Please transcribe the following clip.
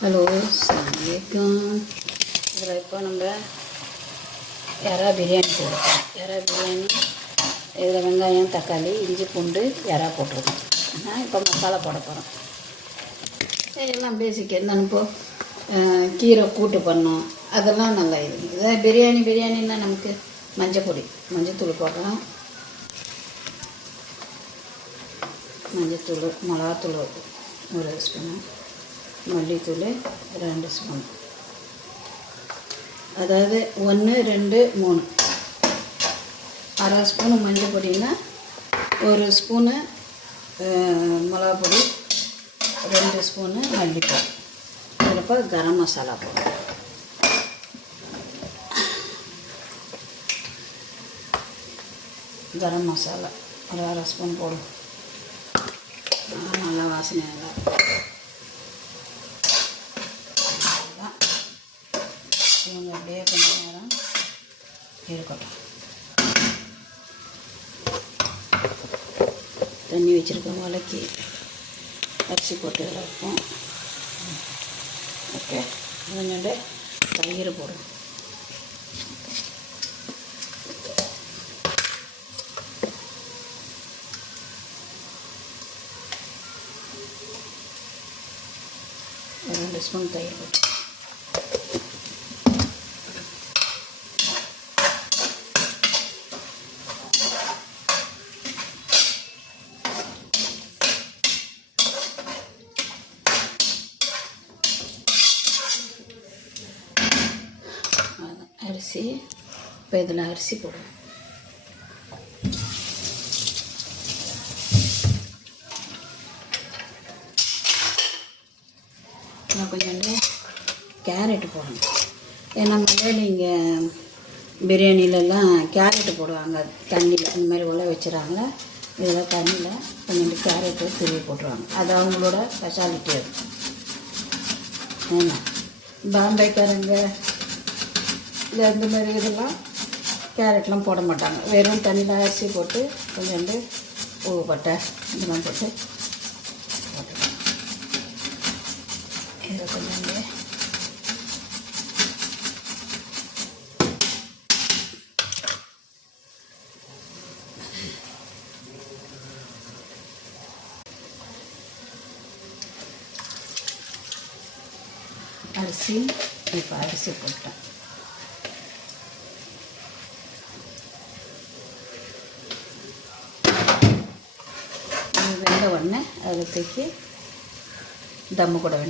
Hello, அஸ்ஸலாமு அலைக்கும். இதில் இப்போ நம்ம எறா பிரியாணி செய்யலாம். எறா பிரியாணி இதில் வெங்காயம், தக்காளி, இஞ்சி, பூண்டு, எறா போட்டிருக்கோம். நான் இப்போ மசாலா போட போகிறோம். எல்லாம் பேசிக் என்னன்னு இப்போது கீரை கூட்டு பண்ணோம். அதெல்லாம் நல்லா இருக்குது. பிரியாணின்னா நமக்கு மஞ்சத்தூள் போடலாம். மஞ்சத்தூள், மிளகாத்தூள் 1 ஸ்பூனு, மல்லித்தூள் 2 ஸ்பூன், அதாவது 1 2 3 1/2 ஸ்பூனு மஞ்சள் பொடினா 1 ஸ்பூனு மிளகா பொடி, 2 ஸ்பூனு மல்லிப்பொடி. இப்போ கரம் மசாலா போடும். கரம் மசாலா ஒரு 1/2 ஸ்பூன் போடும். நல்லா வாசனை நல்லா இவங்க அப்படியே கொஞ்சம் நேரம் இருக்கட்டும். தண்ணி வச்சுருக்கோம், வதக்கி அரிசி போட்டு வைப்போம். ஓகே, கொஞ்சோண்டு தயிர் போடும். ஒரு 2 ஸ்பூன் தயிர் போட்டு அரிசி. இப்போ இதில் அரிசி போடுவோம். நான் கொஞ்சோண்டு கேரட்டு போடணும். ஏன்னா மலையாளி இங்கே பிரியாணிலெலாம் கேரட்டு போடுவாங்க. தண்ணியில் இந்த மாதிரி உள்ள வச்சுறாங்க. இதில் தண்ணியில் கொஞ்சோண்டு கேரட்டு துருவி போட்டுருவாங்க. அது அவங்களோட ஸ்பெஷாலிட்டி. அது ஏன்னா பாம்பேக்காரங்க இல்லை இந்த மாதிரி இதெல்லாம் கேரட்லாம் போட மாட்டாங்க. வெறும் தண்ணியில் அரிசி போட்டு கொஞ்சோண்டு பூவு பட்டை இதெல்லாம் போட்டு இதை கொஞ்சோண்டு அரிசி. இப்போ அரிசி போட்டேன். வெந்த உடனே அதில் தூக்கி தம்மு கூட வேண்டும்.